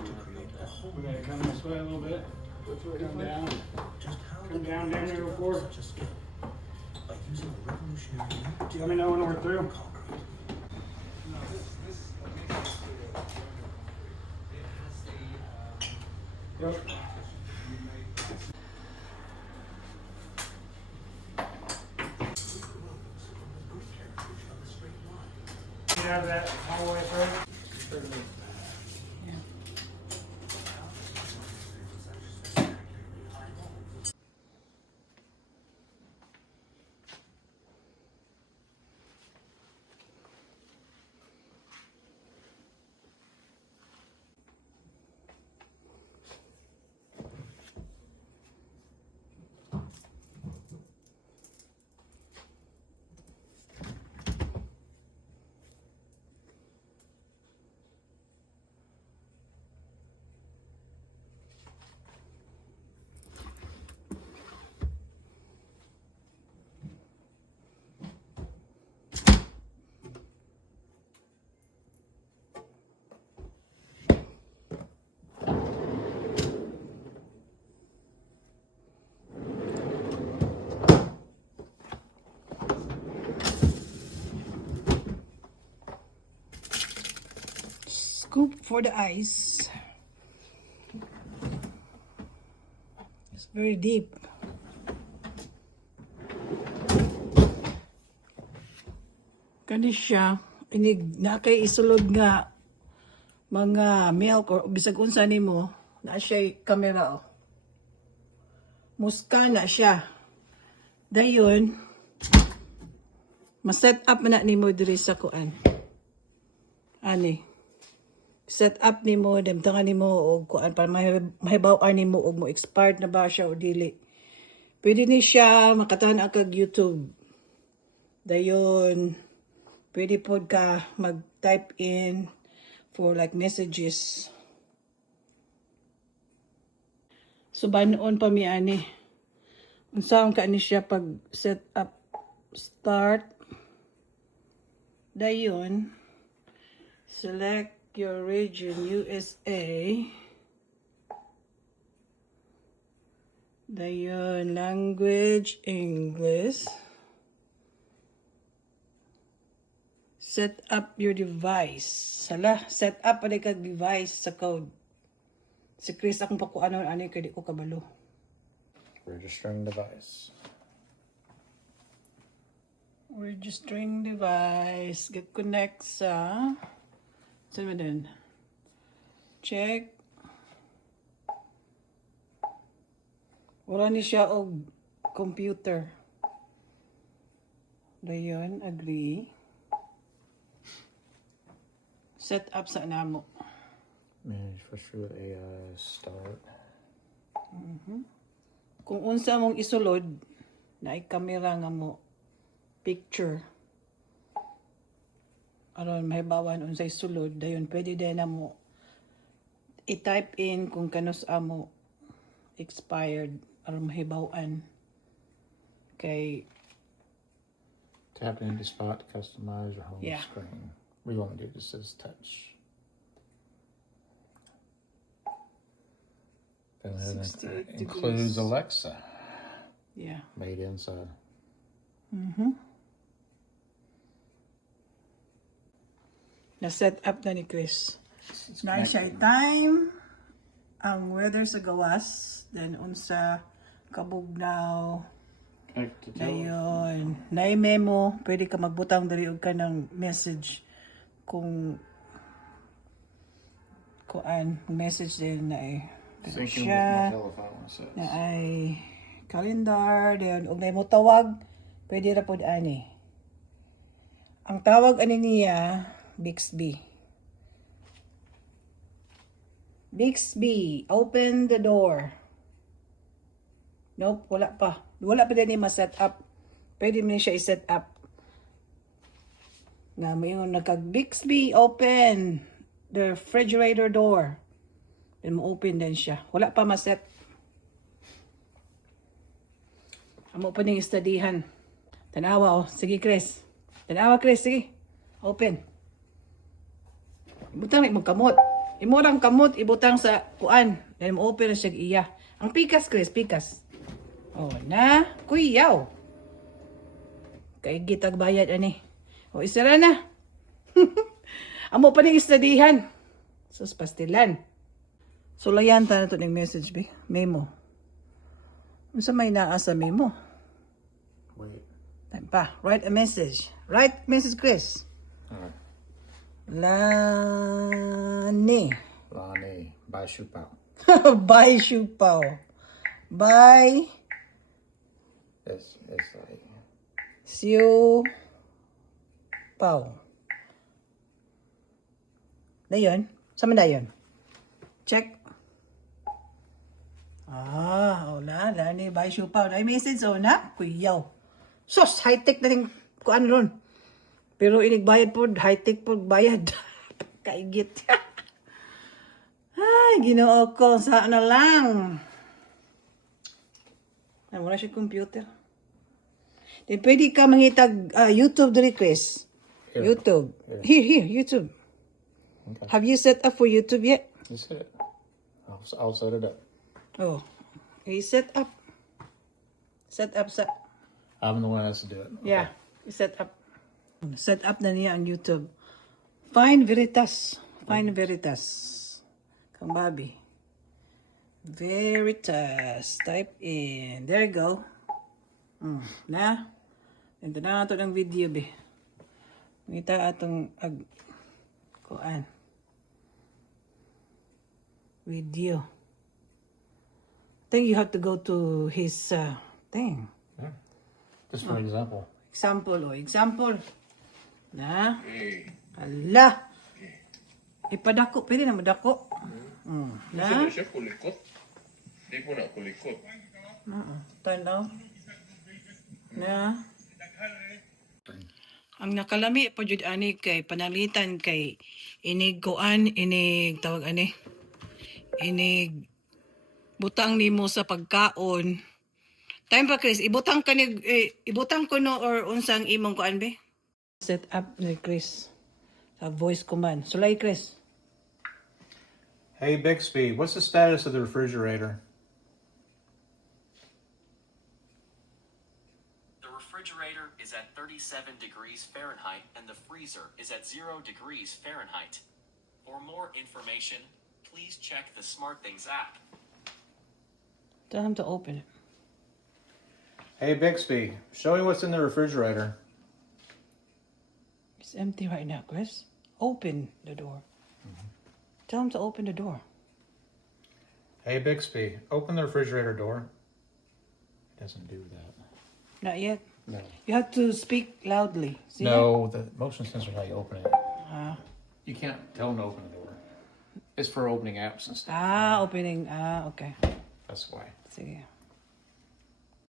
We gotta come this way a little bit. Come down. Come down there before. Let me know when we're through. Yep. You have that hallway through? Scoop for the ice. It's very deep. Kani siya, inig na kay isulod nga mga milk or bisag unsa nimo, na siya kamera oh. Muska na siya. Dayon, ma-set up na nimo diri sa kuan. Ani. Set up nimo demtangan nimo og kuan para mahibaw-an nimo og mo expired na ba siya o dili. Pwede ni siya makatahan kag YouTube. Dayon pwede pod ka mag-type in for like messages. So banoon pa mi ani. Unsaon ka ni siya pag set up start. Dayon select your region USA. Dayon language English. Set up your device. Sala, set up pa kag device sa code. Si Chris akong pakuanon ani kay di ko kabalo. Registering device. Registering device. Get connect sa saan mo din? Check. Wala ni siya og computer. Dayon, agree. Set up sa namo. Manage for sure AI start. Kung unsa mong isulod, na ay kamera nga mo, picture. Aron mahibawan unsay sulod, dayon pwede din na mo i-type in kung kanus amo expired aron mahibawan kay Tap into spot to customize your home Yeah. screen. We won't do this as touch. Then it 68 includes degrees. Alexa. yeah. Made inside. Na-set up na ni Chris. Na siya time, ang weather sa gawas, then unsa kabugnaw, dayon, na-memo, pwede ka magbutang dali og ka ng message kung kuan, message din na ay Syncing with my siya, telephone when it says. na ay calendar, dayon, og na mo tawag, pwede ra pod ani. Ang tawag ani niya, Bixby. Bixby, open the door. Nope, wala pa. Wala pa din ma-set up. Pwede mo siya i-set up. Nga mo yung nagkag-Bixby, open the refrigerator door. Then mo open din siya. Wala pa ma-set. Amo pa ning istadihan. Tanawa oh. Sige Chris. Tanawa Chris, sige. Open. Butang may magkamot. Imurang kamot, ibutang sa kuan. Then mo open na siya iya. Ang pikas, Chris, pikas. Oh, na. Kuyaw. Kay gitag bayad ani. O isara na. Amo pa ning istadihan. Sus pastilan. Sulayan ta na to ning message be. Memo. Unsa may naa sa memo? Wait. Time pa. Write a message. Write message, Chris. Alright. Lani. Lonnie. Bye, shoot out. Bye, Shupaw. Bye, It's like. Siu Pao. Dayon? Sama dayon? Check. Wala. Lani, bye, Shupaw. Na message, na? Kuyaw. Sos, high-tech na rin kuan ron. Pero inigbayad po, high-tech po bayad. Kaigit. Ay, ginoo ko. Saan na lang. Ay, wala siya computer. Then pwede ka mangitag YouTube diri, Chris. Here. YouTube. Here, YouTube. Okay. Have you set up for YouTube yet? Just hit it. I'll set it up. Oh. You set up. Set up sa... I'm the one that has to do it. Yeah. You set up. Set up na niya ang YouTube. Find Veritas. Find Veritas. Kang Bobby. Veritas. Type in. There you go. Na. Ito na ito ng video, be. Ngita atong kuan. Video. I think you have to go to his thing. Yeah. Just for example. Example. Na. Hala. Ipadako. Pwede na madako. Na. Gusto mo siya kulikot? Di po na kulikot. Tanaw. Na. Ang nakalami po jud ani kay panalitan kay inig kuan, inig tawag ani. Inig butang nimo sa pagkaon. Time pa, Chris, ibutang ko no or unsang imong kuan be? Set up ni Chris sa voice command. Sulay, Chris. Hey, Bixby, what's the status of the refrigerator? The refrigerator is at 37 degrees Fahrenheit and the freezer is at 0 degrees Fahrenheit. For more information, please check the SmartThings app. Tell him to open it. Hey, Bixby, show me what's in the refrigerator. It's empty right now, Chris. Open the door. Tell him to open the door. Hey, Bixby, open the refrigerator door. It doesn't do that. Not yet. No. You have to speak loudly. See No, the motion sensor is how you open it. Ah. You can't tell him to open the door. It's for opening apps and stuff. Opening. Okay. That's why. Sige.